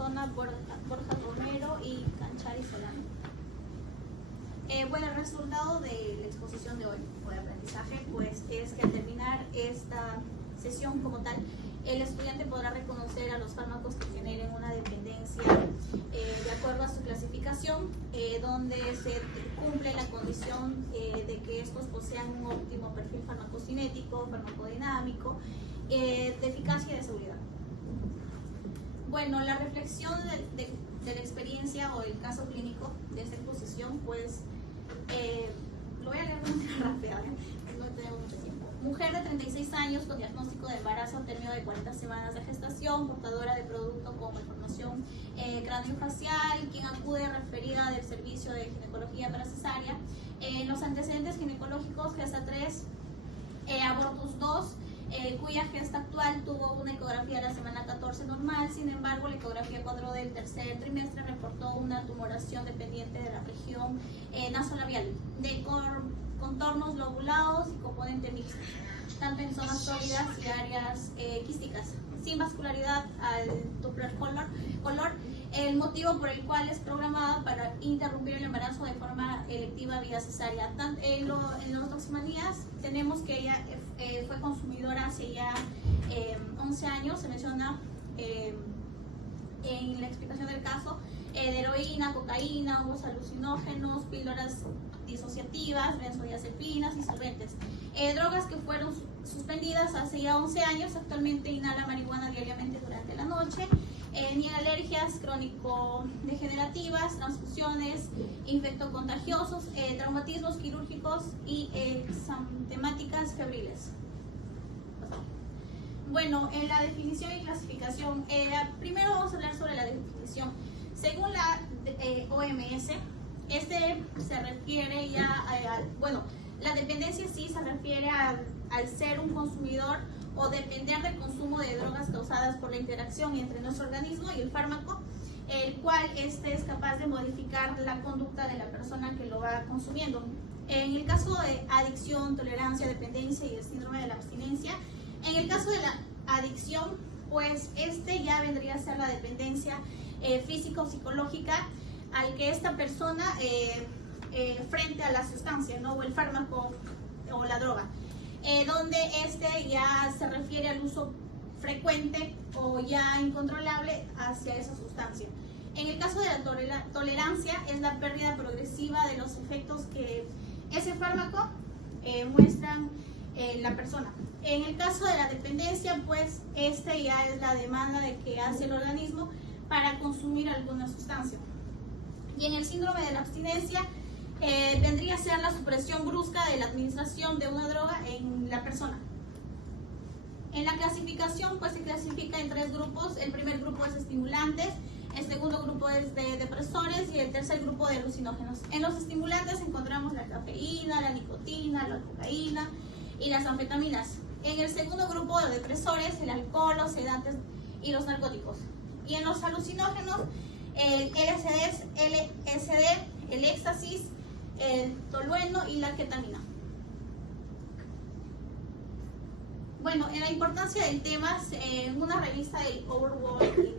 Tarazona, Borja Romero y Canchari Solano. Bueno, el resultado de la exposición de hoy o de aprendizaje pues es que al terminar esta sesión como tal, el estudiante podrá reconocer a los fármacos que generen una dependencia de acuerdo a su clasificación, donde se cumple la condición de que estos posean un óptimo perfil farmacocinético, farmacodinámico, de eficacia y de seguridad. Bueno, la reflexión de la experiencia o el caso clínico de esta exposición, pues lo voy a leer de manera rápida, no tenemos mucho tiempo. Mujer de 36 años con diagnóstico de embarazo al término de 40 semanas de gestación, portadora de producto con malformación craneofacial, quien acude referida del servicio de ginecología para cesárea. Los antecedentes ginecológicos: gesta 3, abortus 2, cuya gesta actual tuvo una ecografía de la semana 14 normal. Sin embargo, la ecografía 4 del tercer trimestre reportó una tumoración dependiente de la región nasolabial, de contornos lobulados y componente mixto, tanto en zonas sólidas y áreas quísticas, sin vascularidad al Doppler color, el motivo por el cual es programada para interrumpir el embarazo de forma electiva vía cesárea. En las toximanías tenemos que ella fue consumidora hace ya 11 años, se menciona en la explicación del caso, de heroína, cocaína, hongos alucinógenos, píldoras disociativas, benzodiazepinas y solventes. Drogas que fueron suspendidas hace ya 11 años. Actualmente inhala marihuana diariamente durante la noche. Niega alergias crónico-degenerativas, transfusiones, infectocontagiosos, traumatismos quirúrgicos y exantemáticas febriles. Bueno, en la definición y clasificación, primero vamos a hablar sobre la definición. Según la OMS, se refiere ya la dependencia sí se refiere al ser un consumidor o depender del consumo de drogas causadas por la interacción entre nuestro organismo y el fármaco, el cual es capaz de modificar la conducta de la persona que lo va consumiendo. En el caso de adicción, tolerancia, dependencia y el síndrome de la abstinencia, en el caso de la adicción, pues ya vendría a ser la dependencia física o psicológica al que esta persona frente a la sustancia, ¿no? O el fármaco o la droga, donde ya se refiere al uso frecuente o ya incontrolable hacia esa sustancia. En el caso de la tolerancia, es la pérdida progresiva de los efectos que ese fármaco muestran la persona. En el caso de la dependencia, pues ya es la demanda de que hace el organismo para consumir alguna sustancia. Y en el síndrome de la abstinencia, vendría a ser la supresión brusca de la administración de una droga en la persona. En la clasificación, pues se clasifica en 3 grupos. El primer grupo es estimulantes, el segundo grupo es de depresores y el tercer grupo de alucinógenos. En los estimulantes encontramos la cafeína, la nicotina, la cocaína y las anfetaminas. En el segundo grupo de depresores, el alcohol, los sedantes y los narcóticos. Y en los alucinógenos, el LSD, el éxtasis, el tolueno y la ketamina. Bueno, en la importancia del tema, en una revista del Overworld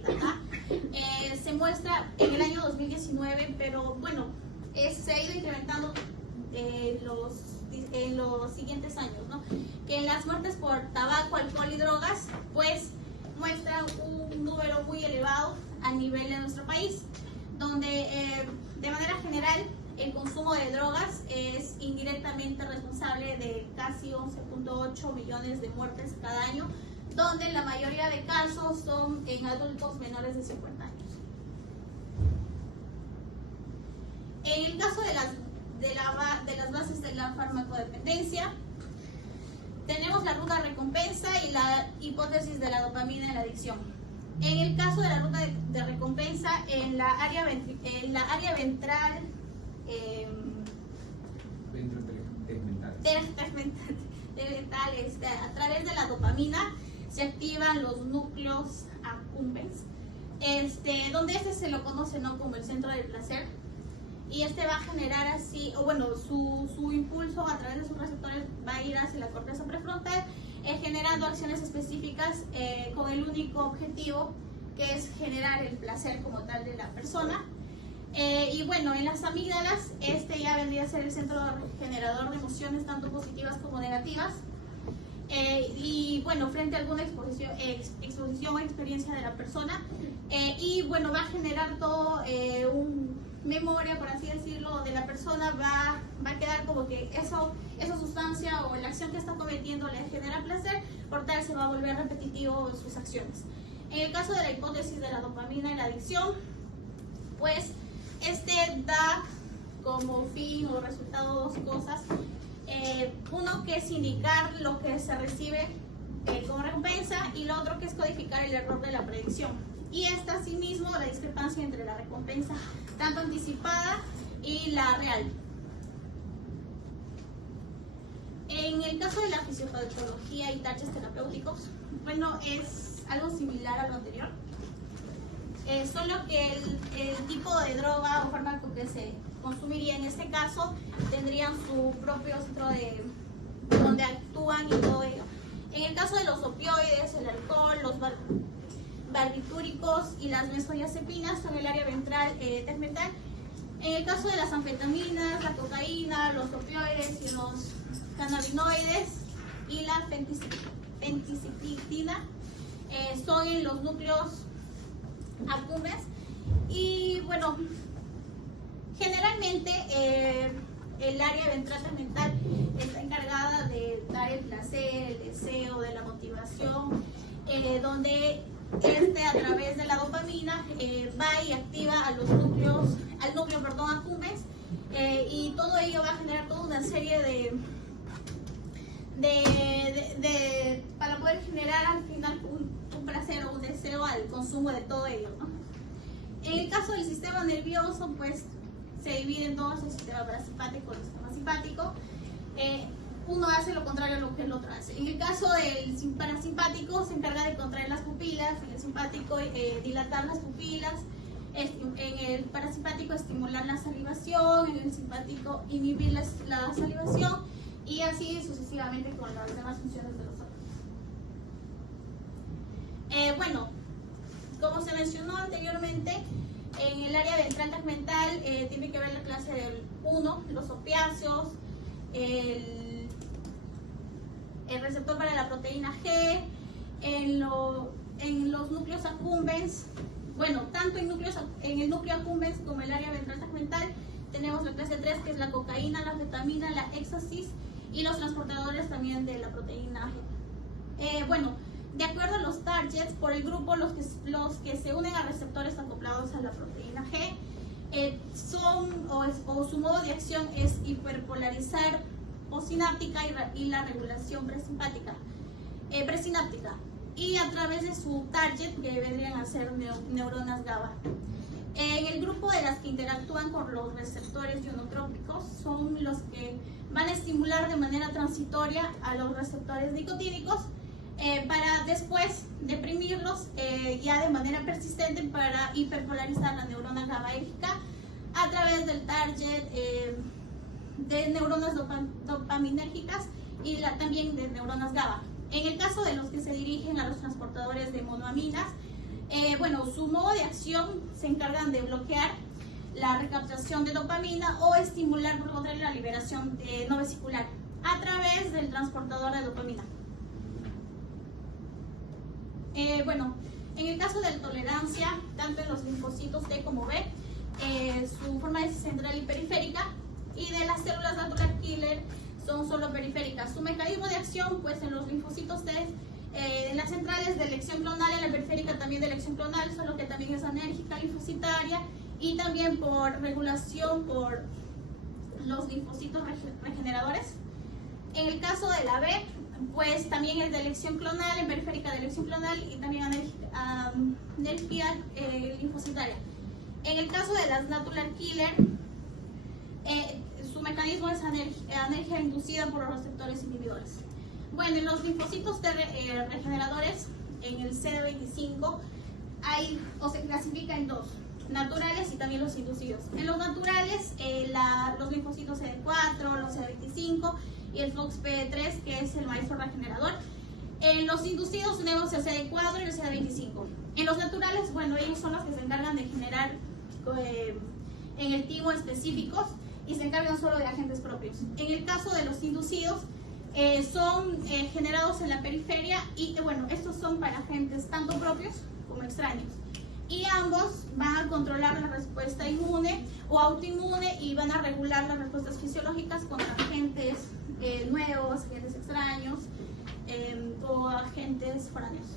se muestra en el año 2019, pero bueno, se ha ido incrementando en los siguientes años, ¿no? Que en las muertes por tabaco, alcohol y drogas, pues muestran un número muy elevado a nivel de nuestro país, donde de manera general el consumo de drogas es indirectamente responsable de casi 11.8 millones de muertes cada año, donde la mayoría de casos son en adultos menores de 50 años. En el caso de las bases de la farmacodependencia, tenemos la ruta de recompensa y la hipótesis de la dopamina en la adicción. En el caso de la ruta de recompensa, en la área ventral a través de la dopamina se activan los núcleos accumbens, donde se lo conoce, ¿no?, como el centro del placer, y va a generar así, o bueno, su impulso a través de sus receptores va a ir hacia la corteza prefrontal, generando acciones específicas con el único objetivo que es generar el placer como tal de la persona. Y bueno, en las amígdalas, ya vendría a ser el centro generador de emociones tanto positivas como negativas. Y bueno, frente a alguna exposición o experiencia de la persona, y bueno, va a generar todo un memoria, por así decirlo, de la persona, va a quedar como que esa sustancia o la acción que está cometiendo le genera placer, por tal se va a volver repetitivo en sus acciones. En el caso de la hipótesis de la dopamina y la adicción, pues da como fin o resultado dos cosas. Uno que es indicar lo que se recibe como recompensa, y lo otro que es codificar el error de la predicción. Y asimismo la discrepancia entre la recompensa tanto anticipada y la real. En el caso de la fisiopatología y targets terapéuticos, bueno, es algo similar a lo anterior, solo que el tipo de droga o fármaco que se consumiría en este caso tendrían su propio centro de donde actúan y todo ello. En el caso de los opioides, el alcohol, los barbitúricos y las benzodiazepinas son el área ventral tegmental. En el caso de las anfetaminas, la cocaína, los opioides y los cannabinoides y la penticilina son en los núcleos accumbens. Y bueno, generalmente el área ventral tegmental está encargada de dar el placer, el deseo, de la motivación, donde a través de la dopamina va y activa al núcleo accumbens, y todo ello va a generar toda una serie para poder generar al final un placer o un deseo al consumo de todo ello, ¿no? En el caso del sistema nervioso, pues se divide en dos: el sistema parasimpático y el sistema simpático. Uno hace lo contrario a lo que el otro hace. En el caso del parasimpático se encarga de contraer las pupilas, en el simpático dilatar las pupilas, en el parasimpático estimular la salivación, en el simpático inhibir la salivación, y así sucesivamente con las demás funciones de los órganos. Bueno, como se mencionó anteriormente, en el área ventral tegmental tiene que ver la clase del 1, los opiáceos, el receptor para la proteína G, en los núcleos accumbens. Bueno, tanto en el núcleo accumbens como el área ventral tegmental tenemos la clase 3, que es la cocaína, la anfetamina, la éxtasis y los transportadores también de la proteína G. Bueno, de acuerdo a los targets, por el grupo, los que se unen a receptores acoplados a la proteína G su modo de acción es hiperpolarizar postsináptica y la regulación presináptica, y a través de su target, que vendrían a ser neuronas GABA. En el grupo de las que interactúan con los receptores ionotrópicos son los que van a estimular de manera transitoria a los receptores nicotínicos, para después deprimirlos ya de manera persistente para hiperpolarizar la neurona GABAérgica a través del target de neuronas dopaminérgicas y también de neuronas GABA. En el caso de los que se dirigen a los transportadores de monoaminas, bueno, su modo de acción se encargan de bloquear la recaptación de dopamina o estimular por contra la liberación no vesicular a través del transportador de dopamina. Bueno, en el caso de la tolerancia, tanto en los linfocitos T como B, su forma es central y periférica, y de las células natural killer son solo periféricas. Su mecanismo de acción, pues en los linfocitos T, en las centrales de elección clonal, en la periférica también de elección clonal, solo que también es anérgica, linfocitaria, y también por regulación por los linfocitos regeneradores. En el caso de la B, pues también es de elección clonal, en periférica de elección clonal, y también anérgica linfocitaria. En el caso de las natural killer, su mecanismo es anergia inducida por los receptores inhibidores. Bueno, en los linfocitos T regeneradores, en el CD25, se clasifica en dos: naturales y también los inducidos. En los naturales, los linfocitos CD4, los CD25 y el FOXP3, que es el maestro regenerador. En los inducidos tenemos el CD4 y el CD25. En los naturales, bueno, ellos son los que se encargan de generar en el timo específicos y se encargan solo de agentes propios. En el caso de los inducidos, son generados en la periferia y bueno, estos son para agentes tanto propios como extraños. Y ambos van a controlar la respuesta inmune o autoinmune y van a regular las respuestas fisiológicas contra agentes nuevos, agentes extraños o agentes foráneos.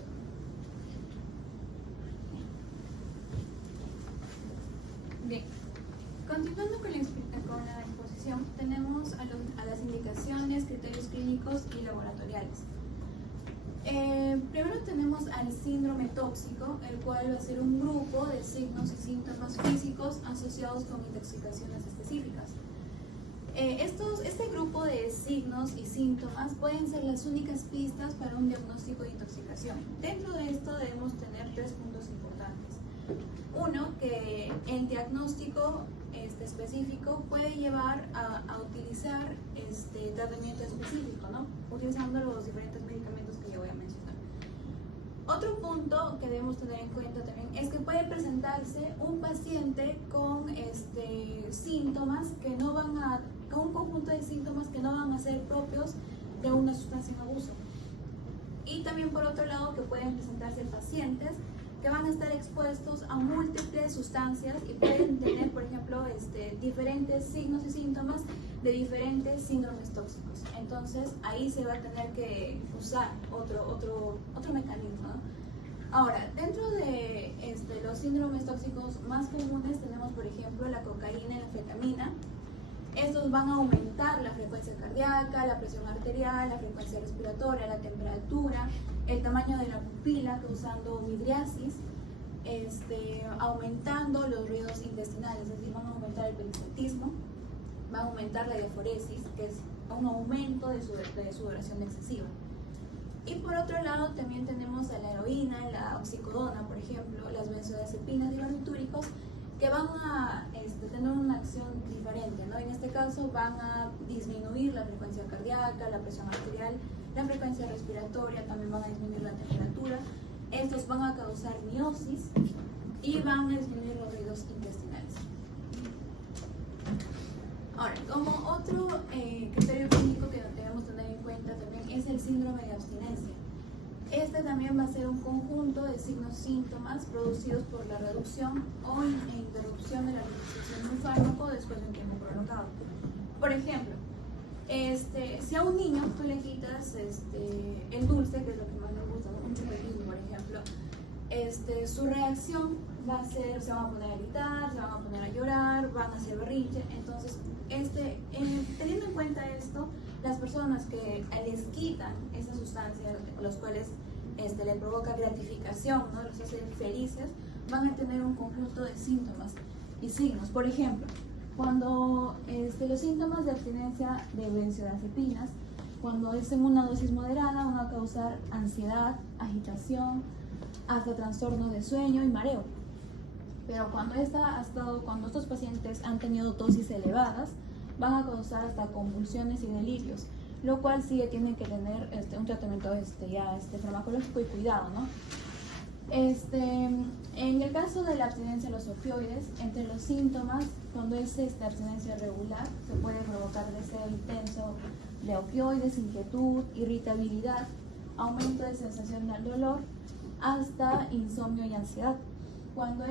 Bien, continuando con la exposición, tenemos a las indicaciones, criterios clínicos y laboratoriales. Primero tenemos al síndrome tóxico, el cual va a ser un grupo de signos y síntomas físicos asociados con intoxicaciones específicas. Este grupo de signos y síntomas pueden ser las únicas pistas para un diagnóstico de intoxicación. Dentro de esto debemos tener 3 puntos importantes. Uno, que el diagnóstico específico puede llevar a utilizar tratamiento específico, ¿no? Utilizando los diferentes medicamentos que yo voy a mencionar. Otro punto que debemos tener en cuenta también es que puede presentarse un paciente con síntomas que no van a, con un conjunto de síntomas que no van a ser propios de una sustancia en abuso. Y también por otro lado que pueden presentarse pacientes que van a estar expuestos a múltiples sustancias y pueden tener, por ejemplo, diferentes signos y síntomas de diferentes síndromes tóxicos. Entonces, ahí se va a tener que usar otro mecanismo, ¿no? Ahora, dentro de los síndromes tóxicos más comunes tenemos, por ejemplo, la cocaína y la anfetamina. Estos van a aumentar la frecuencia cardíaca, la presión arterial, la frecuencia respiratoria, la temperatura, el tamaño de la pupila, causando midriasis, aumentando los ruidos intestinales, es decir, van a aumentar el pericentismo, va a aumentar la diaforesis, que es un aumento de sudoración excesiva. Y por otro lado también tenemos a la heroína, la oxicodona, por ejemplo, las benzodiazepinas y barbitúricos, que van a tener una acción diferente, ¿no? En este caso van a disminuir la frecuencia cardíaca, la presión arterial, la frecuencia respiratoria, también van a disminuir la temperatura. Estos van a causar miosis y van a disminuir los ruidos intestinales. Ahora, como otro criterio clínico que debemos tener en cuenta también es el síndrome de abstinencia. También va a ser un conjunto de signos síntomas producidos por la reducción o interrupción de la administración de un fármaco después de un tiempo prolongado. Por ejemplo, si a un niño tú le quitas el dulce, que es lo que más le gusta, ¿no? Un chupetito, por ejemplo, su reacción va a ser, se van a poner a gritar, se van a poner a llorar, van a hacer berrinche. Entonces, teniendo en cuenta esto, las personas que les quitan esta sustancia, los cuales le provoca gratificación, ¿no? Los hace felices, van a tener un conjunto de síntomas y signos. Por ejemplo, cuando los síntomas de abstinencia de benzodiazepinas, cuando es en una dosis moderada, van a causar ansiedad, agitación, hasta trastorno de sueño y mareo. Pero cuando estos pacientes han tenido dosis elevadas, van a causar hasta convulsiones y delirios, lo cual sí tienen que tener un tratamiento farmacológico y cuidado, ¿no? En el caso de la abstinencia de los opioides, entre los síntomas, cuando es abstinencia regular, se puede provocar deseo intenso de opioides, inquietud, irritabilidad, aumento de sensación del dolor, hasta insomnio y ansiedad. Cuando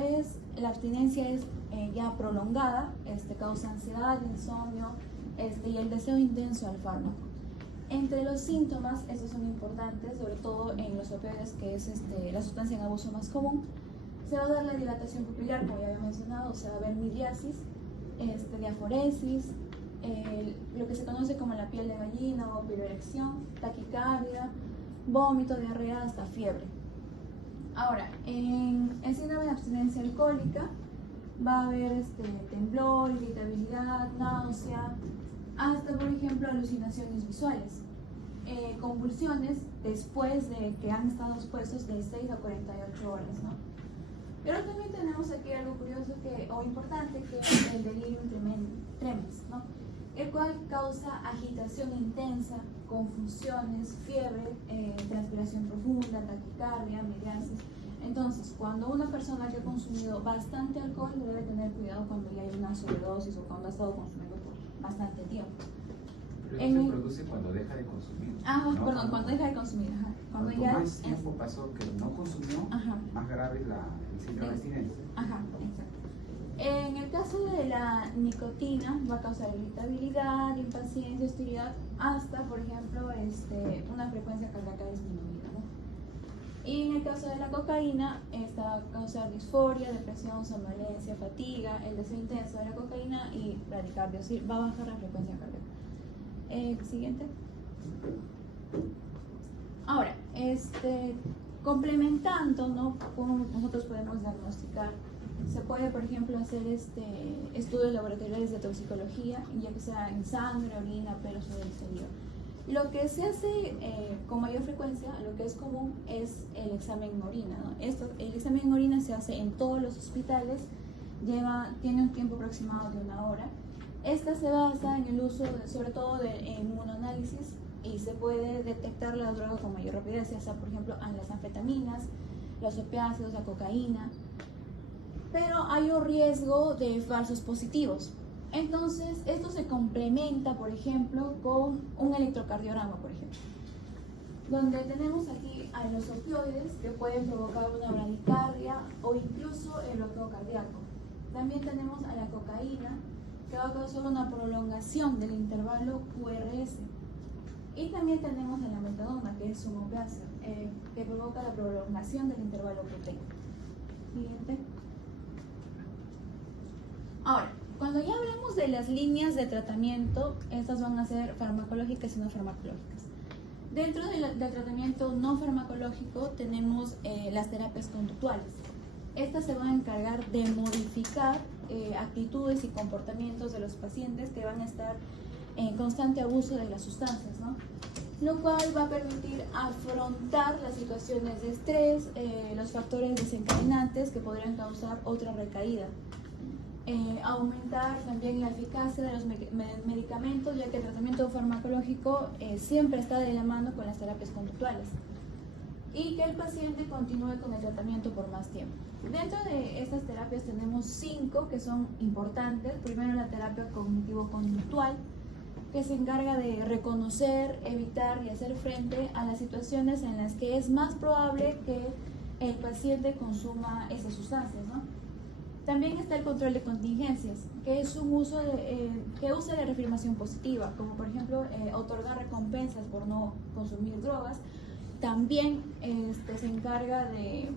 la abstinencia es ya prolongada, causa ansiedad, insomnio y el deseo intenso al fármaco. Entre los síntomas, estos son importantes, sobre todo en los opioides, que es la sustancia en abuso más común. Se va a dar la dilatación pupilar, como ya había mencionado, se va a ver midriasis, diaforesis, lo que se conoce como la piel de gallina o piroerección, taquicardia, vómito, diarrea, hasta fiebre. Ahora, en el síndrome de abstinencia alcohólica va a haber temblor, irritabilidad, náusea, hasta por ejemplo alucinaciones visuales, convulsiones después de que han estado expuestos de 6 a 48 horas, ¿no? Pero también tenemos aquí algo curioso o importante, que es el delirium tremens, ¿no? el cual causa agitación intensa, confusiones, fiebre, transpiración profunda, taquicardia, migrasis. Entonces, cuando una persona que ha consumido bastante alcohol debe tener cuidado cuando ya hay una sobredosis o cuando ha estado consumiendo por bastante tiempo. Pero eso se produce cuando deja de consumir. ¿No? Perdón, cuando deja de consumir. Cuando ya más tiempo pasó que no consumió, más grave es el síndrome de abstinencia. Exacto. En el caso de la nicotina va a causar irritabilidad, impaciencia, hostilidad, hasta, por ejemplo, una frecuencia cardíaca disminuida, ¿no? Y en el caso de la cocaína, esta va a causar disforia, depresión, somnolencia, fatiga, el deseo intenso de la cocaína y bradicardia, es decir, va a bajar la frecuencia cardíaca. Siguiente. Ahora, complementando, ¿no?, cómo nosotros podemos diagnosticar. Se puede, por ejemplo, hacer estudios laboratoriales de toxicología, ya que sea en sangre, orina, pelos o del saliva. Lo que se hace con mayor frecuencia, lo que es común, es el examen en orina, ¿no? El examen en orina se hace en todos los hospitales, tiene un tiempo aproximado de 1 hora. Esta se basa en el uso, sobre todo, de inmunoanálisis, y se puede detectar la droga con mayor rapidez, ya sea, por ejemplo, en las anfetaminas, los opiáceos, la cocaína. Pero hay un riesgo de falsos positivos. Entonces, esto se complementa, por ejemplo, con un electrocardiograma, por ejemplo, donde tenemos aquí a los opioides que pueden provocar una bradicardia o incluso el bloqueo cardíaco. También tenemos a la cocaína, que va a causar una prolongación del intervalo QRS. Y también tenemos a la metadona, que es un opiáceo, que provoca la prolongación del intervalo QT. Siguiente. Ahora, cuando ya hablamos de las líneas de tratamiento, estas van a ser farmacológicas y no farmacológicas. Dentro del tratamiento no farmacológico tenemos las terapias conductuales. Estas se van a encargar de modificar actitudes y comportamientos de los pacientes que van a estar en constante abuso de las sustancias, ¿no? Lo cual va a permitir afrontar las situaciones de estrés, los factores desencadenantes que podrían causar otra recaída. Aumentar también la eficacia de los medicamentos, ya que el tratamiento farmacológico siempre está de la mano con las terapias conductuales, y que el paciente continúe con el tratamiento por más tiempo. Dentro de estas terapias tenemos 5 que son importantes. Primero, la terapia cognitivo-conductual, que se encarga de reconocer, evitar y hacer frente a las situaciones en las que es más probable que el paciente consuma esas sustancias, ¿no? También está el control de contingencias, que es un uso que usa la reafirmación positiva, como por ejemplo otorgar recompensas por no consumir drogas. También se encarga de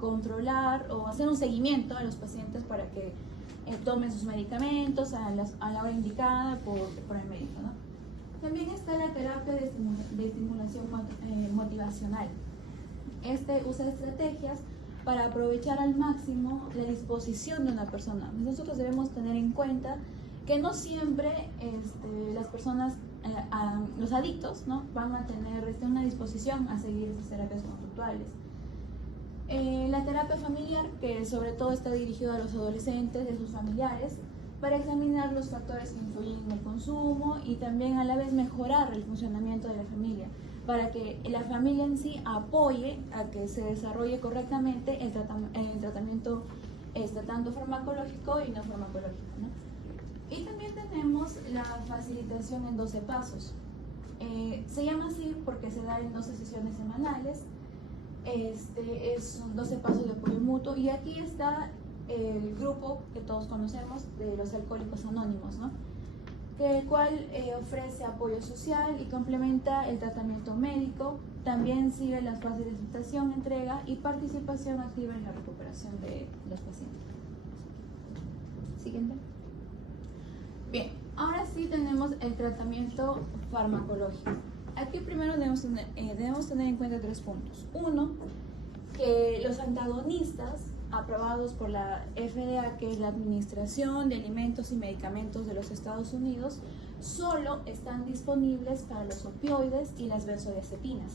controlar o hacer un seguimiento a los pacientes para que tomen sus medicamentos a la hora indicada por el médico, ¿no? También está la terapia de estimulación motivacional. Usa estrategias para aprovechar al máximo la disposición de una persona. Nosotros debemos tener en cuenta que no siempre las personas, los adictos, ¿no?, van a tener una disposición a seguir esas terapias conductuales. La terapia familiar, que sobre todo está dirigida a los adolescentes y a sus familiares, para examinar los factores que influyen en el consumo y también a la vez mejorar el funcionamiento de la familia, para que la familia en sí apoye a que se desarrolle correctamente el tratamiento tanto farmacológico y no farmacológico, ¿no? Y también tenemos la facilitación en 12 pasos. Se llama así porque se da en 12 sesiones semanales. Son 12 pasos de apoyo mutuo, y aquí está el grupo que todos conocemos de los Alcohólicos Anónimos, ¿no?, el cual ofrece apoyo social y complementa el tratamiento médico. También sigue las fases de aceptación, entrega y participación activa en la recuperación de los pacientes. Siguiente. Bien, ahora sí tenemos el tratamiento farmacológico. Aquí primero debemos tener en cuenta 3 puntos. Uno, que los antagonistas aprobados por la FDA, que es la Administración de Alimentos y Medicamentos de los Estados Unidos, solo están disponibles para los opioides y las benzodiazepinas.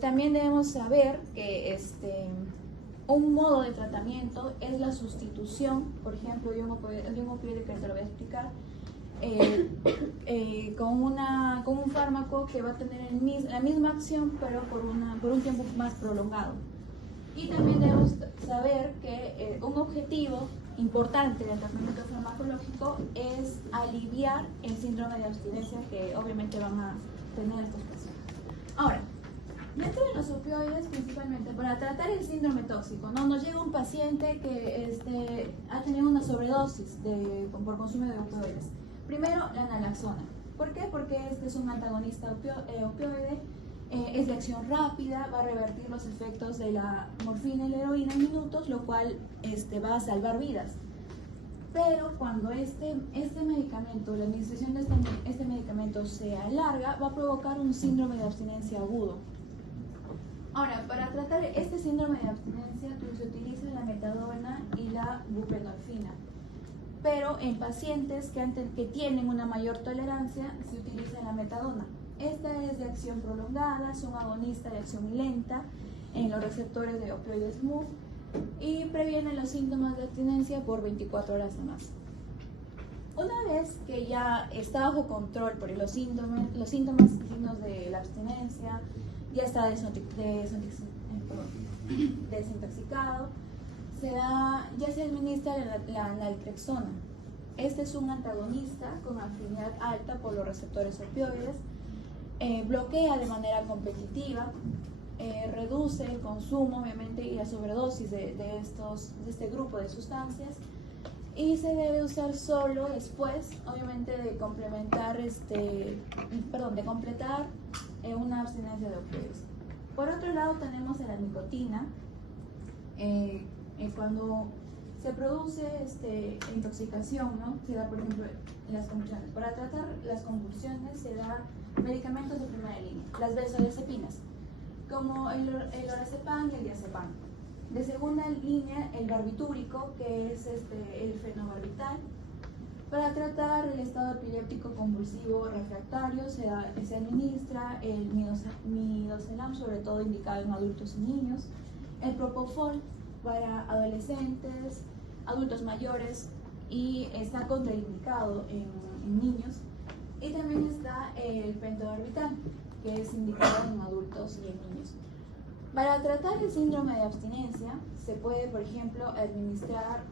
También debemos saber que Un modo de tratamiento es la sustitución, por ejemplo, de un opioide que te lo voy a explicar, con un fármaco que va a tener la misma acción, pero por un tiempo más prolongado. Y también debemos saber que un objetivo importante del tratamiento farmacológico es aliviar el síndrome de abstinencia que obviamente van a tener estos pacientes. Ahora, dentro de los opioides, principalmente para tratar el síndrome tóxico, ¿no? Nos llega un paciente que ha tenido una sobredosis por consumo de opioides. Primero, la naloxona. ¿Por qué? Porque este es un antagonista opioide, es de acción rápida, va a revertir los efectos de la morfina y la heroína en minutos, lo cual va a salvar vidas. Pero cuando este medicamento, la administración de este medicamento se alarga, va a provocar un síndrome de abstinencia agudo. Ahora, para tratar este síndrome de abstinencia, se utiliza la metadona y la buprenorfina. Pero en pacientes que tienen una mayor tolerancia, se utiliza la metadona. Esta es de acción prolongada, es un agonista de acción lenta en los receptores de opioides MUF y previene los síntomas de abstinencia por 24 horas o más. Una vez que ya está bajo control por los síntomas y signos de la abstinencia, ya está desintoxicado, ya se administra la naltrexona. Este es un antagonista con afinidad alta por los receptores opioides, bloquea de manera competitiva, reduce el consumo, obviamente, y la sobredosis de este grupo de sustancias, y se debe usar solo después, obviamente, de completar una abstinencia de opioides. Por otro lado, tenemos la nicotina. Cuando se produce intoxicación, ¿no? Se da, por ejemplo, las convulsiones. Para tratar las convulsiones se da medicamentos de primera línea, las benzodiazepinas, como el lorazepam y el diazepam. De segunda línea, el barbitúrico, que es el fenobarbital. Para tratar el estado epiléptico convulsivo refractario se administra el midazolam, sobre todo indicado en adultos y niños, el propofol para adolescentes, adultos mayores, y está contraindicado en niños. Y también está el pentobarbital, que es indicado en adultos y en niños. Para tratar el síndrome de abstinencia se puede, por ejemplo, administrar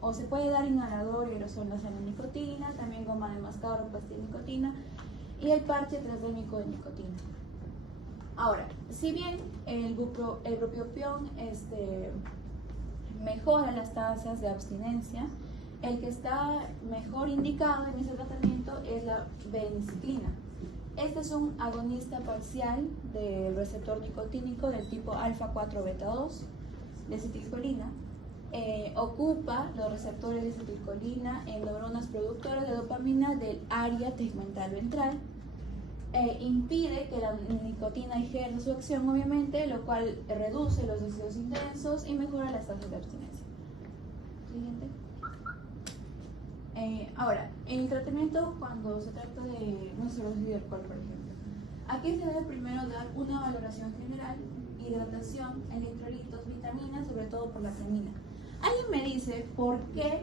o se puede dar inhalador y aerosol nasal de nicotina, también goma de mascar o pastilla de nicotina, y el parche transdérmico de nicotina. Ahora, si bien el bupropión mejora las tasas de abstinencia, el que está mejor indicado en ese tratamiento es la beniciclina. Este es un agonista parcial del receptor nicotínico del tipo alfa-4 beta-2 de acetilcolina. Ocupa los receptores de acetilcolina en neuronas productoras de dopamina del área tegmental ventral. Impide que la nicotina ejerza su acción, obviamente, lo cual reduce los deseos intensos y mejora las tasas de abstinencia. Siguiente. Ahora, en el tratamiento, cuando se trata de una sobredosis de alcohol, por ejemplo, aquí se debe primero dar una valoración general, hidratación, electrolitos, vitaminas, sobre todo por la tiamina. ¿Alguien me dice por qué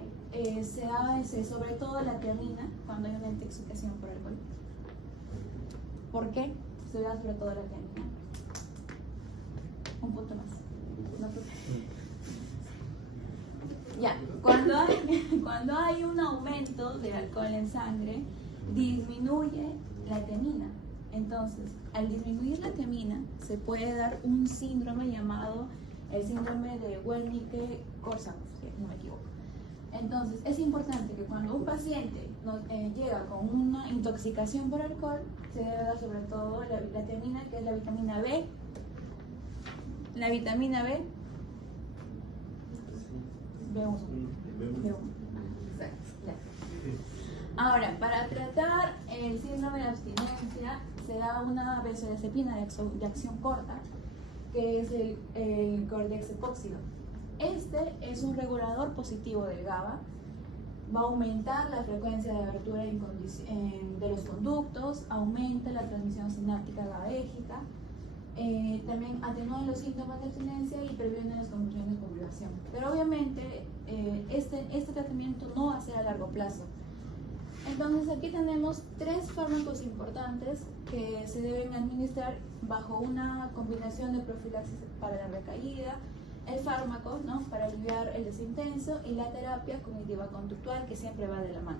se da sobre todo la tiamina cuando hay una intoxicación por alcohol? ¿Por qué se da sobre todo la tiamina? Un punto más. No, ya, cuando hay un aumento del alcohol en sangre, disminuye la tiamina. Entonces, al disminuir la tiamina, se puede dar un síndrome llamado el síndrome de Wernicke-Korsakoff, si no me equivoco. Entonces, es importante que cuando un paciente llega con una intoxicación por alcohol, se debe dar sobre todo la tiamina, que es la vitamina B. La vitamina B. B1. Exacto. Ya. Ahora, para tratar el síndrome de abstinencia, se da una benzodiazepina de acción corta, que es el cordexepóxido. Este es un regulador positivo del GABA, va a aumentar la frecuencia de abertura de los conductos, aumenta la transmisión sináptica GABAérgica, también atenúan los síntomas de abstinencia y previenen las convulsiones por privación. Pero obviamente este tratamiento no va a ser a largo plazo. Entonces aquí tenemos 3 fármacos importantes que se deben administrar bajo una combinación de profilaxis para la recaída, el fármaco, ¿no?, para aliviar el desintenso, y la terapia cognitiva conductual, que siempre va de la mano.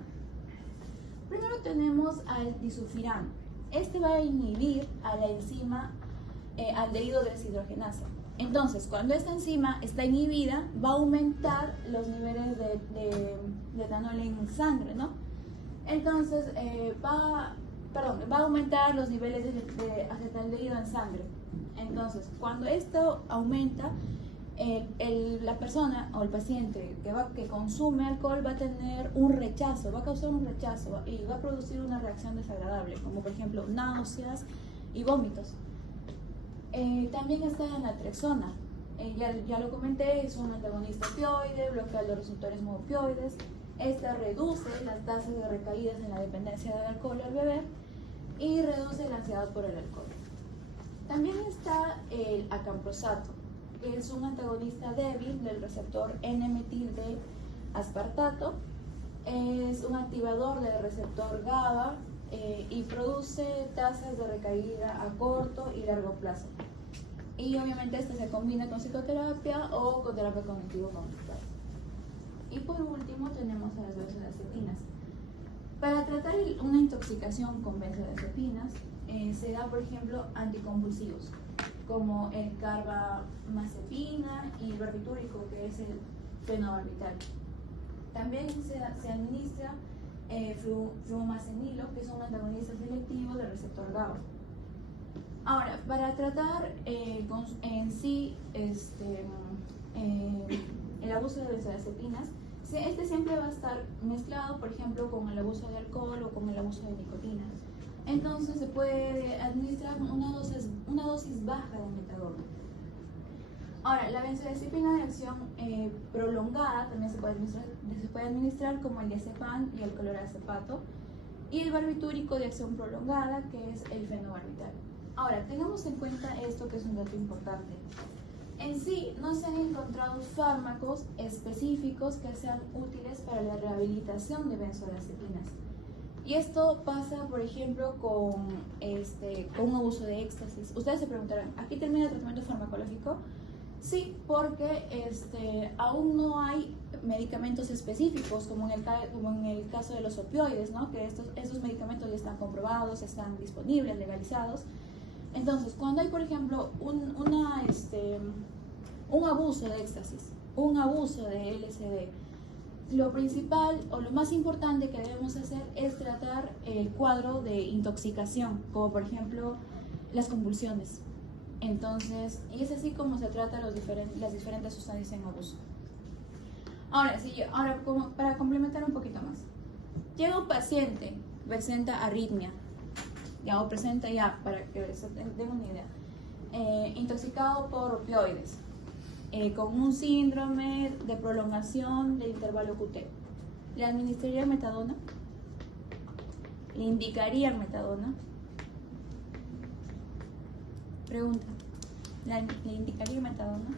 Primero tenemos al disulfiram. Este va a inhibir a la enzima aldehído deshidrogenasa. Entonces, cuando esta enzima está inhibida, va a aumentar los niveles de etanol en sangre, ¿no? Entonces, va a aumentar los niveles de acetaldehído en sangre. Entonces, cuando esto aumenta, la persona o el paciente que consume alcohol va a tener un rechazo, va a causar un rechazo y va a producir una reacción desagradable, como por ejemplo náuseas y vómitos. También está la naltrexona. Ya lo comenté, es un antagonista opioide, bloquea los receptores no opioides. Esta reduce las tasas de recaídas en la dependencia del alcohol al beber y reduce la ansiedad por el alcohol. También está el acamprosato, que es un antagonista débil del receptor N-metil de aspartato. Es un activador del receptor GABA y produce tasas de recaída a corto y largo plazo. Y obviamente este se combina con psicoterapia o con terapia cognitivo-conductual. Y por último tenemos a las benzodiazepinas. Para tratar una intoxicación con benzodiazepinas se da, por ejemplo, anticonvulsivos como el carbamazepina y el barbitúrico, que es el fenobarbital. También se administra flumazenilo, que es un antagonista selectivo del receptor GABA. Ahora, para tratar en sí el abuso de benzodiazepinas, este siempre va a estar mezclado, por ejemplo, con el abuso de alcohol o con el abuso de nicotina. Entonces se puede administrar una dosis baja de metadona. Ahora, la benzodiazepina de acción prolongada también se puede administrar como el diazepam y el cloroacepato, y el barbitúrico de acción prolongada, que es el fenobarbital. Ahora, tengamos en cuenta esto, que es un dato importante. En sí, no se han encontrado fármacos específicos que sean útiles para la rehabilitación de benzodiazepinas. Y esto pasa, por ejemplo, con un abuso de éxtasis. Ustedes se preguntarán, ¿aquí termina el tratamiento farmacológico? Sí, porque aún no hay medicamentos específicos, como en el caso de los opioides, ¿no?, que estos medicamentos ya están comprobados, están disponibles, legalizados. Entonces, cuando hay, por ejemplo, un abuso de éxtasis, un abuso de LSD, lo principal o lo más importante que debemos hacer es tratar el cuadro de intoxicación, como por ejemplo las convulsiones. Entonces, y es así como se trata las diferentes sustancias en abuso. Ahora, para complementar un poquito más, llega un paciente, presenta arritmia, para que se den una idea, intoxicado por opioides, con un síndrome de prolongación del intervalo QT. ¿Le administraría metadona? ¿Le indicaría metadona? Pregunta. ¿Le indicaría metadona?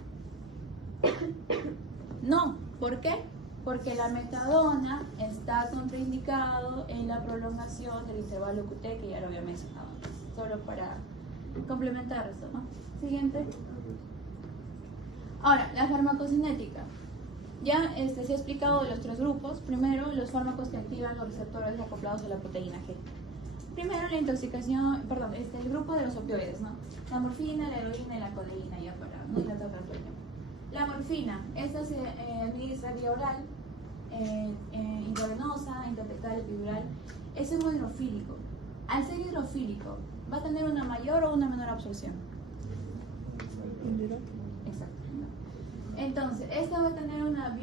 No. ¿Por qué? Porque la metadona está contraindicado en la prolongación del intervalo QT, que ya lo había mencionado antes. Solo para complementar esto, ¿no? Siguiente. Ahora, la farmacocinética. Ya se ha explicado los 3 grupos. Primero, los fármacos que activan los receptores acoplados a la proteína G. Primero, la intoxicación, el grupo de los opioides, ¿no? La morfina, la heroína y la codeína, ya para no dilatar tanto el tiempo. La morfina, esta se administra vía oral, intravenosa, intratecal, epidural. Es un hidrofílico. Al ser hidrofílico, ¿va a tener una mayor o una menor absorción? Exacto. Entonces, esta va a tener una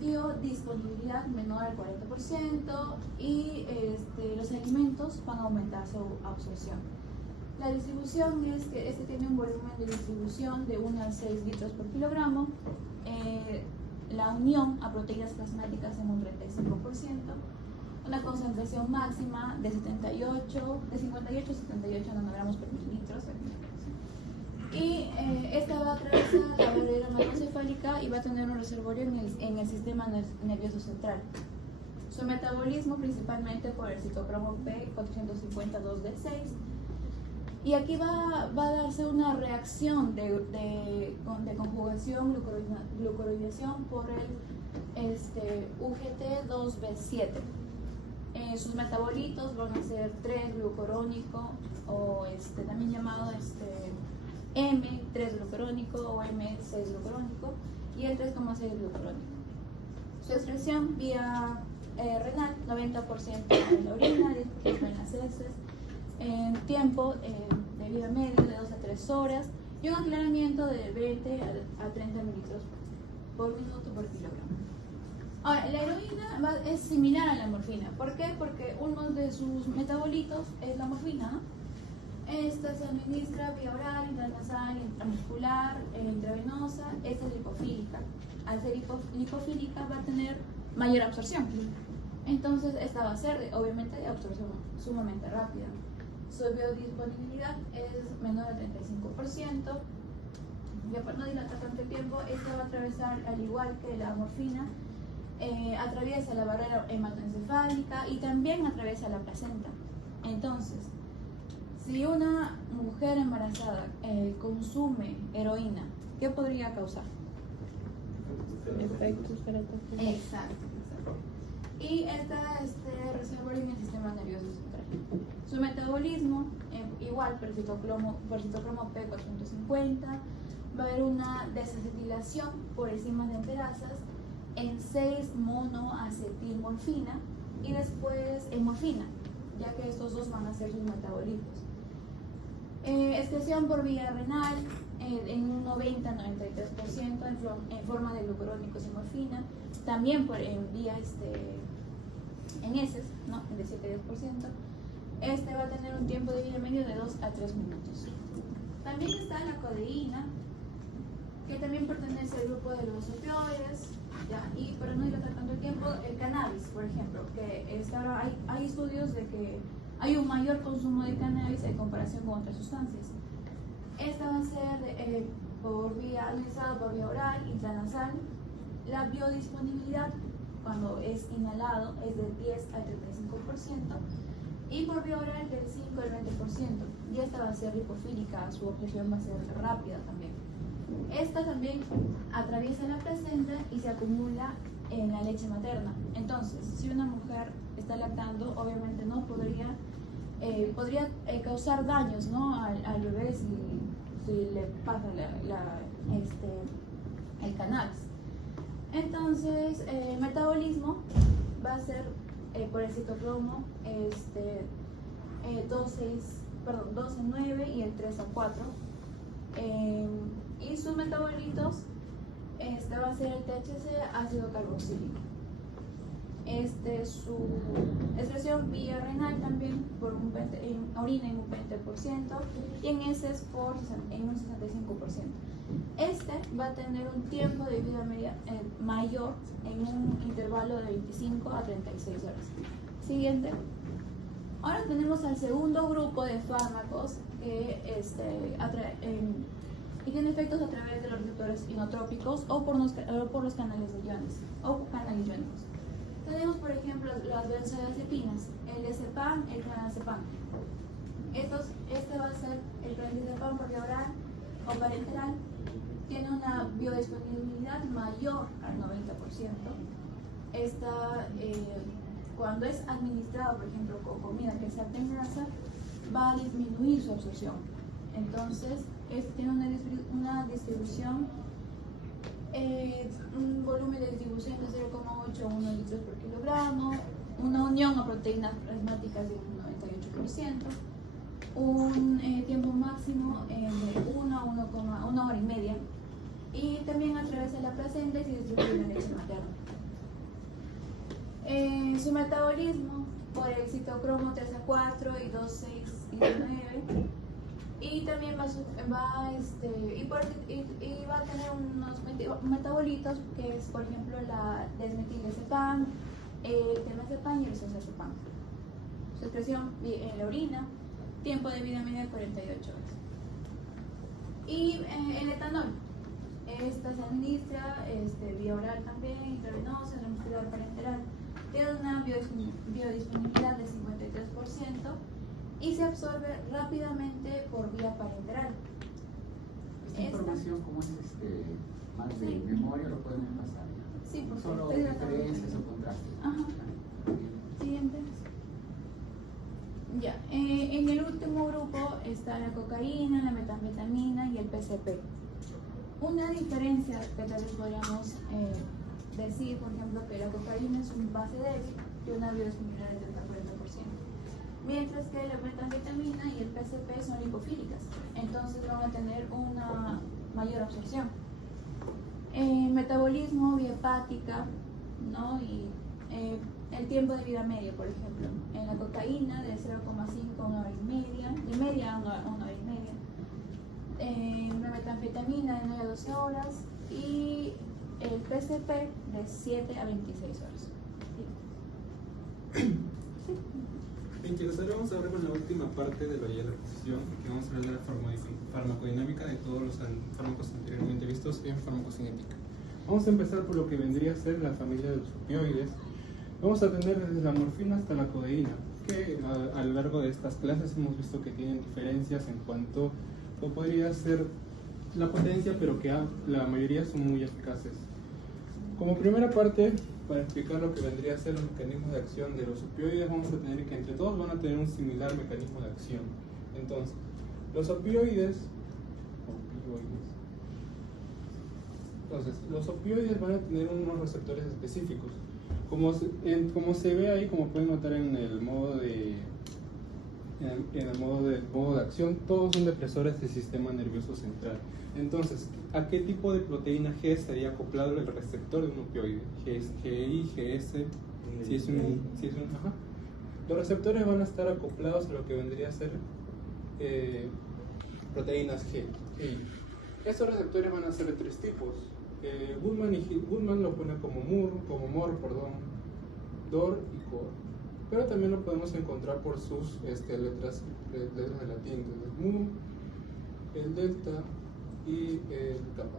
biodisponibilidad menor al 40% y los alimentos van a aumentar su absorción. La distribución es que tiene un volumen de distribución de 1 a 6 litros por kilogramo. La unión a proteínas plasmáticas en un 35%. Una concentración máxima de 58 a 78 nanogramos por mililitro. Y esta va a atravesar la barrera hematocefálica y va a tener un reservorio en el sistema nervioso central. Su metabolismo principalmente por el citocromo P452D6. Y aquí va a darse una reacción de conjugación, glucuronidación por el UGT2B7. Sus metabolitos van a ser 3-glucurónico o también llamado M3-glucurónico o M6-glucurónico y el 3,6-glucurónico. Su excreción vía renal, 90% en la orina, 10% en las heces, en tiempo de vida medio de 2 a 3 horas y un aclaramiento de 20 a 30 mililitros por minuto por kilogramo. Ahora, la heroína es similar a la morfina. ¿Por qué? Porque uno de sus metabolitos es la morfina, ¿no? Esta se administra vía oral, intranasal, intramuscular, intravenosa. Esta es lipofílica. Al ser lipofílica va a tener mayor absorción. Entonces, esta va a ser, obviamente, de absorción sumamente rápida. Su biodisponibilidad es menor al 35%. Ya para no dilatar tanto tiempo, esta va a atravesar, al igual que la morfina, atraviesa la barrera hematoencefálica y también atraviesa la placenta. Entonces, si una mujer embarazada consume heroína, ¿qué podría causar? Efectos Exacto, exacto. Y este reservorio en el sistema nervioso central. Su metabolismo, igual por citocromo P450, va a haber una desacetilación por enzimas de enterasas en 6-monoacetilmorfina y después en morfina, ya que estos dos van a ser sus metabolitos. Excreción por vía renal en un 90-93% en forma de glucurónicos y morfina, también en vía en heces, ¿no? De 7-10%. Va a tener un tiempo de vida medio de 2 a 3 minutos. También está la codeína, que también pertenece al grupo de los opioides, ¿ya? Y para no dilatar tanto el tiempo, el cannabis, por ejemplo, que ahora hay estudios de que hay un mayor consumo de cannabis en comparación con otras sustancias. Esta va a ser administrada por vía oral, intranasal. La biodisponibilidad cuando es inhalado es del 10 al 35% y por vía oral del 5 al 20%. Y esta va a ser lipofílica, su obtención va a ser rápida también. Esta también atraviesa la placenta y se acumula en la leche materna. Entonces, si una mujer está lactando, obviamente no podría causar daños, ¿no? al bebé si le pasa el cannabis. Entonces, el metabolismo va a ser por el citocromo 12-9 y el 3-4. Y sus metabolitos va a ser el THC, ácido carboxílico. Su excreción vía renal también en orina en un 20% y en heces en un 65%. Va a tener un tiempo de vida media mayor en un intervalo de 25 a 36 horas. Siguiente. Ahora tenemos al segundo grupo de fármacos que y tiene efectos a través de los receptores inotrópicos o por los canales de iones o canales iónicos. Tenemos, por ejemplo, las benzodiazepinas, el diazepam, el clonazepam. Este va a ser el clonazepam por vía oral o parenteral. Tiene una biodisponibilidad mayor al 90%. Cuando es administrado, por ejemplo, con comida que sea en grasa, va a disminuir su absorción. Entonces, tiene una distribución, un volumen de distribución de 0,8 a 1 litros por kilogramo, una unión a proteínas plasmáticas de un 98%, un tiempo máximo de 1 a 1 hora y media, y también atraviesa la placenta y se distribuye en la leche materna. Su metabolismo por el citocromo 3A4 y 2,6 y 2,9. Y también va a tener unos metabolitos que es, por ejemplo, la desmetildiazepam, el temazepam y el sozepam. Su excreción en la orina, tiempo de vida media de 48 horas. Y el etanol. Esta se administra vía oral también, intravenosa, intramuscular parenteral. Tiene una biodisponibilidad de 53% y se absorbe rápidamente por vía parenteral. Esta información, como es más de memoria, lo podemos pasar. Sí, porque solo diferencias o contrastes. Ajá. Siguiente. Ya, en el último grupo está la cocaína, la metanfetamina y el PCP. Una diferencia que tal vez podríamos decir, por ejemplo, que la cocaína es un base débil y una biodisponibilidad del 30-40%, mientras que la metanfetamina y el PCP son lipofílicas, entonces van a tener una mayor absorción. Metabolismo, vía hepática, ¿no? Y el tiempo de vida medio, por ejemplo, en la cocaína de 0,5 a 1 hora y media, de media a 1 hora y media. La metanfetamina de 9 a 12 horas y el PCP de 7 a 26 horas. Sí. Interesante, vamos ahora con la última parte de la guía de la posición, que vamos a hablar de la farmacodinámica de todos los fármacos anteriormente vistos en farmacocinética. Vamos a empezar por lo que vendría a ser la familia de los opioides. Vamos a tener desde la morfina hasta la codeína, que a lo largo de estas clases hemos visto que tienen diferencias en cuanto a podría ser la potencia, pero que la mayoría son muy eficaces. Como primera parte, para explicar lo que vendría a ser los mecanismos de acción de los opioides, vamos a tener que entre todos van a tener un similar mecanismo de acción. Entonces, los opioides van a tener unos receptores específicos. Como se ve ahí, como pueden notar en el modo de acción, todos son depresores del sistema nervioso central. Entonces, ¿a qué tipo de proteína G estaría acoplado el receptor de un opioide? GI, GS, Los receptores van a estar acoplados a lo que vendría a ser proteínas G. Estos receptores van a ser de tres tipos. Goodman lo pone como MOR, DOR y COR. Pero también lo podemos encontrar por sus letras de latín, el mu, el delta y el kappa.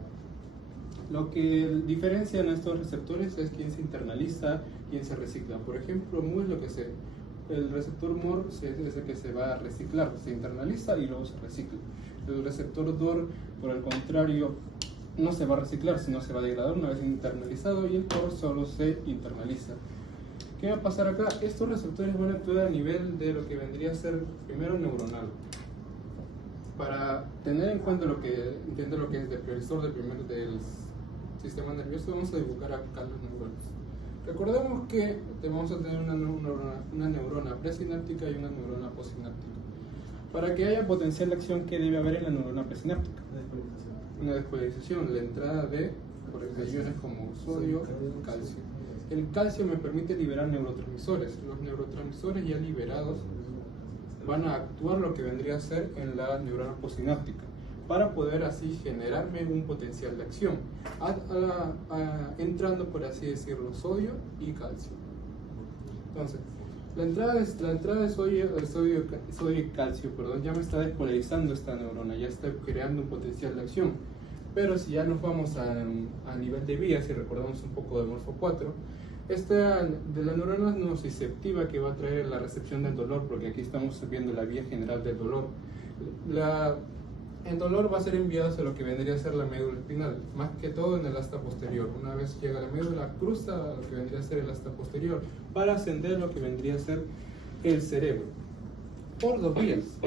Lo que diferencian a estos receptores es quién se internaliza, quién se recicla. Por ejemplo, mu es lo que el receptor MOR es el que se va a reciclar, se internaliza y luego se recicla. El receptor DOR, por el contrario, no se va a reciclar, sino se va a degradar una vez internalizado, y el COR solo se internaliza. ¿Qué va a pasar acá? Estos receptores van a actuar a nivel de lo que vendría a ser primero neuronal. Para tener en cuenta lo que es de precursor del sistema nervioso, vamos a dibujar acá los neuronas. Recordemos que vamos a tener una neurona presináptica y una neurona postsináptica. Para que haya potencial de acción, ¿qué debe haber en la neurona presináptica? Una despolarización, la entrada de iones como sodio y calcio. El calcio me permite liberar neurotransmisores. Los neurotransmisores ya liberados van a actuar lo que vendría a ser en la neurona postsináptica para poder así generarme un potencial de acción, entrando, por así decirlo, sodio y calcio. Entonces, la entrada de sodio y calcio, ya me está despolarizando esta neurona, ya está creando un potencial de acción. Pero si ya nos vamos a nivel de vía, si recordamos un poco de Morfo 4, esta de la neurona nociceptiva que va a traer la recepción del dolor, porque aquí estamos viendo la vía general del dolor. El dolor va a ser enviado hacia lo que vendría a ser la médula espinal, más que todo en el asta posterior. Una vez llega la médula, cruza a lo que vendría a ser el asta posterior para ascender lo que vendría a ser el cerebro. Por dos vías.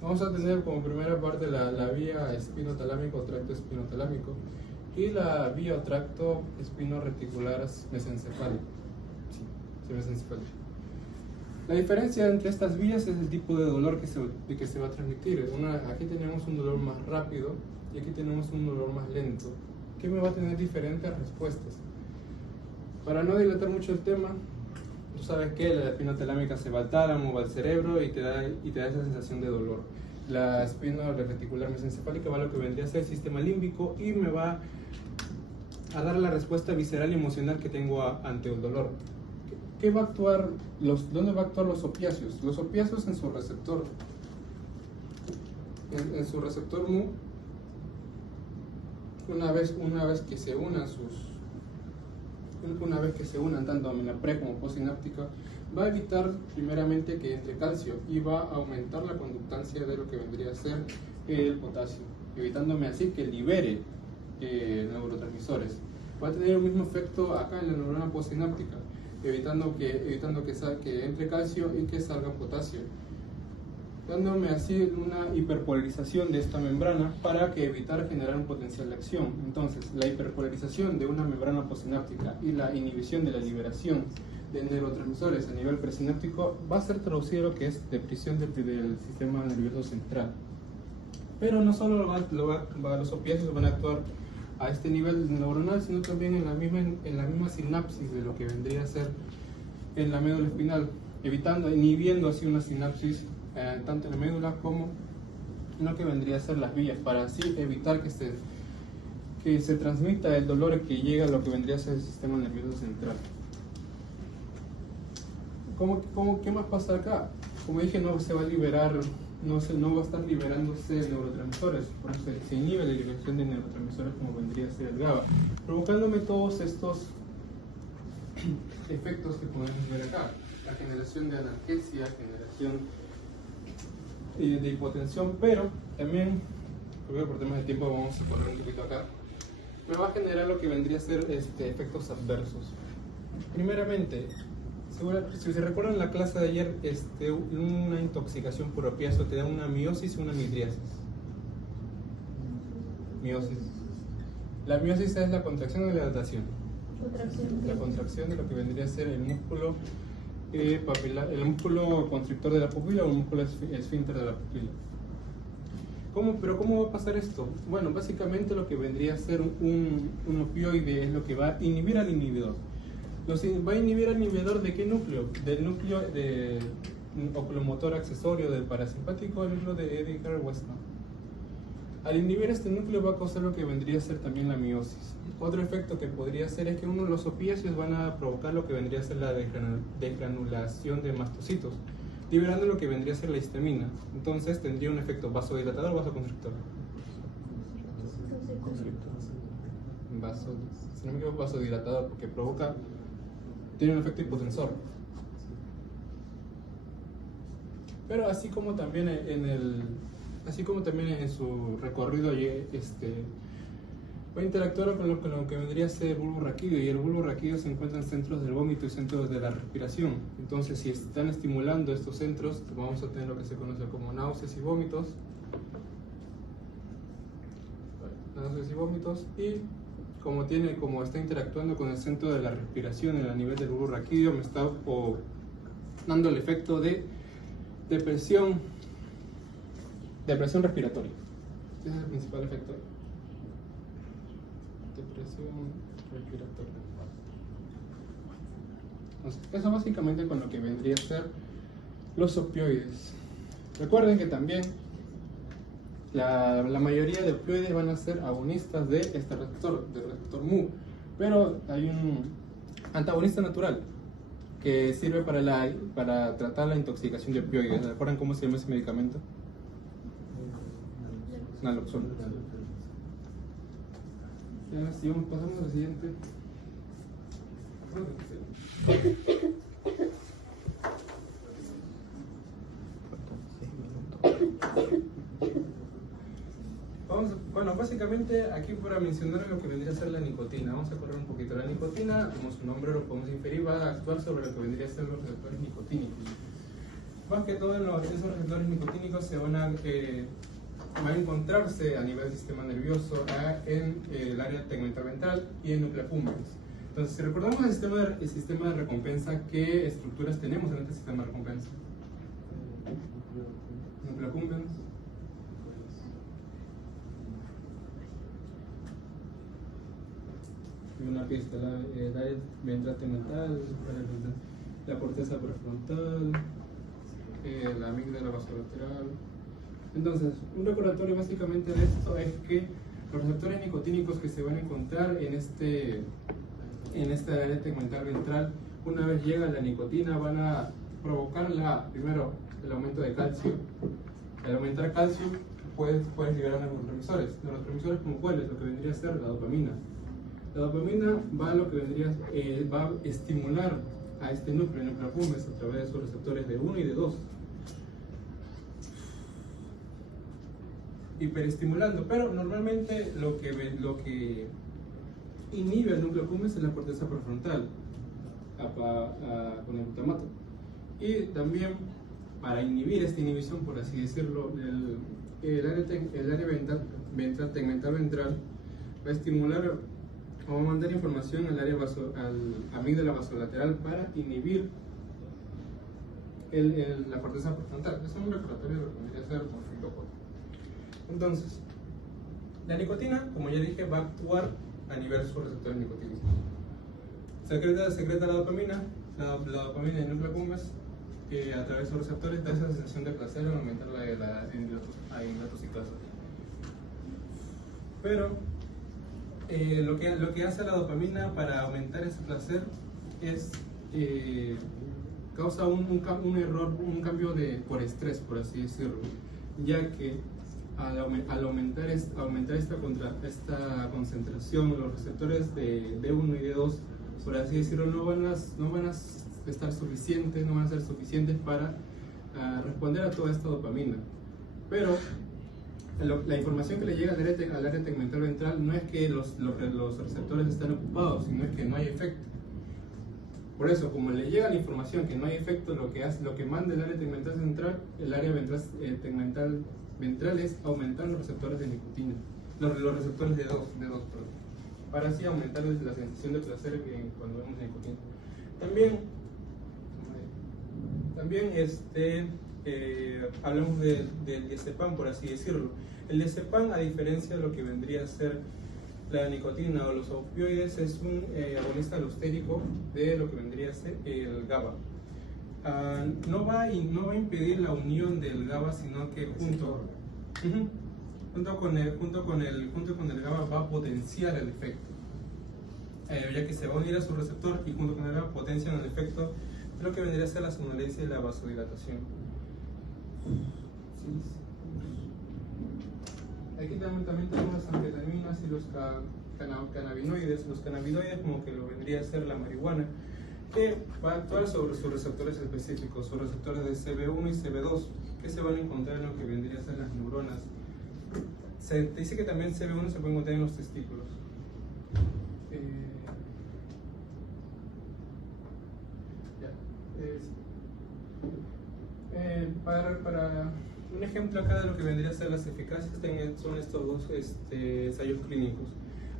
Vamos a tener como primera parte la vía espinotalámico o tracto espinotalámico y la vía o tracto espino-reticular mesencefálico. Sí, mesencefálico. La diferencia entre estas vías es el tipo de dolor que se va a transmitir. Aquí tenemos un dolor más rápido y aquí tenemos un dolor más lento, que me va a tener diferentes respuestas. Para no dilatar mucho el tema, tú sabes que la espinotalámica se va al tálamo, va al cerebro y te da esa sensación de dolor. La espino-reticular mesencefálica va a lo que vendría a ser el sistema límbico y me va a dar la respuesta visceral y emocional que tengo ante el dolor. ¿Dónde va a actuar los opiáceos? Los opiáceos en su receptor mu una vez que se unan tanto amina pre como postsináptica, va a evitar primeramente que entre calcio y va a aumentar la conductancia de lo que vendría a ser el potasio, evitándome así que libere neurotransmisores. Va a tener el mismo efecto acá en la neurona postsináptica, evitando que entre calcio y que salga potasio, dándome así una hiperpolarización de esta membrana para que evitar generar un potencial de acción. Entonces, la hiperpolarización de una membrana postsináptica y la inhibición de la liberación de neurotransmisores a nivel presináptico va a ser traducido a lo que es depresión del sistema nervioso central. Pero no solo los opiáceos van a actuar a este nivel neuronal, sino también en la misma sinapsis de lo que vendría a ser en la médula espinal, inhibiendo así una sinapsis tanto en la médula como en lo que vendría a ser las vías, para así evitar que se transmita el dolor que llega a lo que vendría a ser el sistema nervioso central. ¿Qué más pasa acá? Como dije, no se va a liberar, no va a estar liberándose neurotransmisores, por eso se inhibe la liberación de neurotransmisores como vendría a ser el GABA, provocándome todos estos efectos que podemos ver acá: la generación de analgesia, generación de hipotensión, pero también, por temas de tiempo vamos a poner un poquito acá, me va a generar lo que vendría a ser efectos adversos. Primeramente, si se recuerdan la clase de ayer, una intoxicación por opiáceo te da una miosis y una midriasis. Miosis. La miosis es la contracción o la dilatación. La contracción de lo que vendría a ser el músculo papilar, el músculo constrictor de la pupila o el músculo esfínter de la pupila. ¿Pero cómo va a pasar esto? Bueno, básicamente lo que vendría a ser un opioide es lo que va a inhibir al inhibidor. ¿Va a inhibir al inhibidor de qué núcleo? Del núcleo de oculomotor accesorio del parasimpático, el núcleo de Edgar-Westman. Al inhibir este núcleo va a causar lo que vendría a ser también la miosis. Otro efecto que podría hacer es que uno de los opiáceos van a provocar lo que vendría a ser la desgranulación de mastocitos, liberando lo que vendría a ser la histamina. Entonces tendría un efecto vasodilatador o vasoconstrictor. Si no me equivoco, vasodilatador, porque tiene un efecto hipotensor. Pero así como también en su recorrido va a interactuar con lo que vendría a ser el bulbo raquídeo, y el bulbo raquídeo se encuentra en centros del vómito y centros de la respiración. Entonces, si están estimulando estos centros, vamos a tener lo que se conoce como náuseas y vómitos. Y como está interactuando con el centro de la respiración a nivel del bulbo raquídeo, me está dando el efecto de depresión respiratoria. Ese es el principal efecto. Depresión respiratoria. Entonces, eso básicamente con lo que vendría a ser los opioides. Recuerden que también la mayoría de opioides van a ser agonistas de este receptor, del receptor mu, pero hay un antagonista natural que sirve para tratar la intoxicación de opioides. ¿Recuerdan cómo se llama ese medicamento? Naloxona. Ya, si pasamos al siguiente. Bueno, básicamente aquí para mencionar lo que vendría a ser la nicotina, vamos a correr un poquito. La nicotina, como su nombre lo podemos inferir, va a actuar sobre lo que vendría a ser los receptores nicotínicos. Más que todo, esos receptores nicotínicos se van a encontrarse a nivel del sistema nervioso en el área tegmental ventral y en núcleo accumbens. Entonces, si recordamos el sistema de recompensa, ¿qué estructuras tenemos en este sistema de recompensa? Núcleo accumbens, una pista, la área ventral tegmental, la corteza prefrontal, la amígdala basolateral. Entonces, un recordatorio básicamente de esto es que los receptores nicotínicos que se van a encontrar en esta área tegmental ventral, una vez llega la nicotina, van a provocar primero el aumento de calcio. Al aumentar calcio, puedes liberar neurotransmisores. Neurotransmisores como cuáles, lo que vendría a ser la dopamina. La dopamina va a lo que vendría, va a estimular a este núcleo, el núcleo accumbens, a través de sus receptores de 1 y de 2. Hiperestimulando, pero normalmente lo que inhibe el núcleo accumbens es la corteza prefrontal con el glutamato. Y también para inhibir esta inhibición, por así decirlo, el área ventral tegmental ventral va a estimular o va a mandar información al área al amígdala basolateral para inhibir la corteza prefrontal. Es un recordatorio de lo que debería ser conflicto. Entonces, la nicotina, como ya dije, va a actuar a nivel de sus receptores nicotínicos. Secreta la dopamina y el núcleo accumbens, que a través de sus receptores da esa sensación de placer al aumentar la endotociclasa. Pero lo que hace la dopamina para aumentar ese placer es causa un error, un cambio por estrés, por así decirlo, ya que al aumentar esta concentración, los receptores de D1 y D2, por así decirlo, no van a estar suficientes, no van a ser suficientes para responder a toda esta dopamina. Pero la información que le llega al área tegmental ventral no es que los receptores están ocupados, sino es que no hay efecto. Por eso, como le llega la información que no hay efecto, lo que manda el área tegmental central, el área tegmental ventral, es aumentar los receptores de nicotina, los receptores de 2, perdón, para así aumentar la sensación de placer cuando vemos nicotina. También hablamos del diazepam, por así decirlo. El diazepam, a diferencia de lo que vendría a ser la nicotina o los opioides, es un agonista alostérico de lo que vendría a ser el GABA. No va a impedir la unión del GABA, sino que junto con el GABA va a potenciar el efecto, ya que se va a unir a su receptor y junto con el GABA potencian el efecto de lo que vendría a ser la somnolencia y la vasodilatación. Aquí también tenemos las anfetaminas y los cannabinoides. Los cannabinoides, como que lo vendría a ser la marihuana, que va a actuar sobre sus receptores específicos, sus receptores de CB1 y CB2, que se van a encontrar en lo que vendría a ser las neuronas. Se dice que también CB1 se puede encontrar en los testículos. Para un ejemplo acá de lo que vendría a ser las eficacias, son estos dos ensayos clínicos.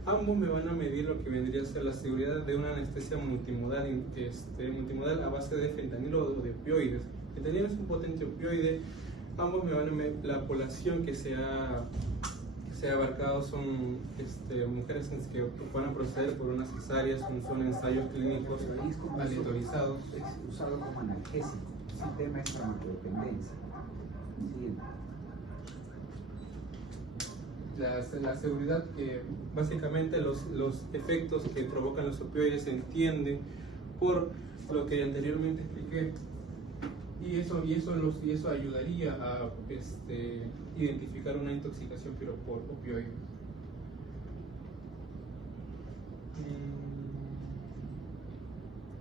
Ambos me van a medir lo que vendría a ser la seguridad de una anestesia multimodal, multimodal a base de fentanilo o de opioides. Fentanilo es un potente opioide. Ambos me van a medir la población que se ha abarcado, son mujeres que van a proceder por unas cesáreas, son ensayos clínicos aleatorizados. Es usado como analgésico, el tema es farmacodependencia. Siguiente. La seguridad, que básicamente los efectos que provocan los opioides se entienden por lo que anteriormente expliqué, y eso ayudaría a identificar una intoxicación por opioides.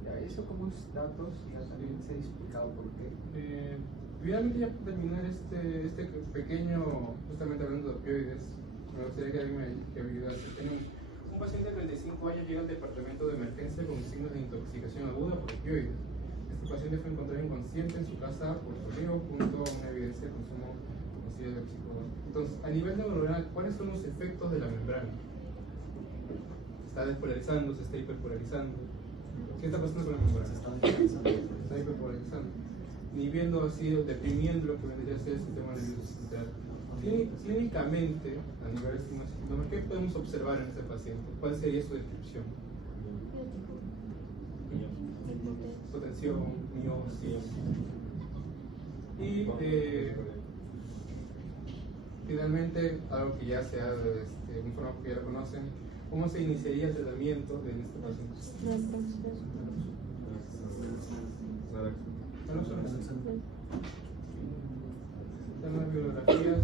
Ya, eso como datos ya también se ha explicado por qué. Finalmente, ya para terminar este pequeño, justamente hablando de opioides, me gustaría que alguien me ayudase. Tenemos un paciente de 35 años, llega al departamento de emergencia con signos de intoxicación aguda por opioides. Este paciente fue encontrado inconsciente en su casa por soleo junto a una evidencia de consumo posible de psicodélicos. Entonces, a nivel neuronal, ¿cuáles son los efectos de la membrana? Se está despolarizando, se está hiperpolarizando. ¿Qué está pasando con la membrana? Se está hiperpolarizando. Ni viendo así, deprimiendo lo que vendría a ser el sistema nervioso central. Clínicamente, a nivel de estimación, ¿qué podemos observar en este paciente? ¿Cuál sería su descripción? Hipotensión, miosis. Y finalmente, algo que ya se ha un fármaco que ya lo conocen, ¿cómo se iniciaría el tratamiento de este paciente? Las bibliografías.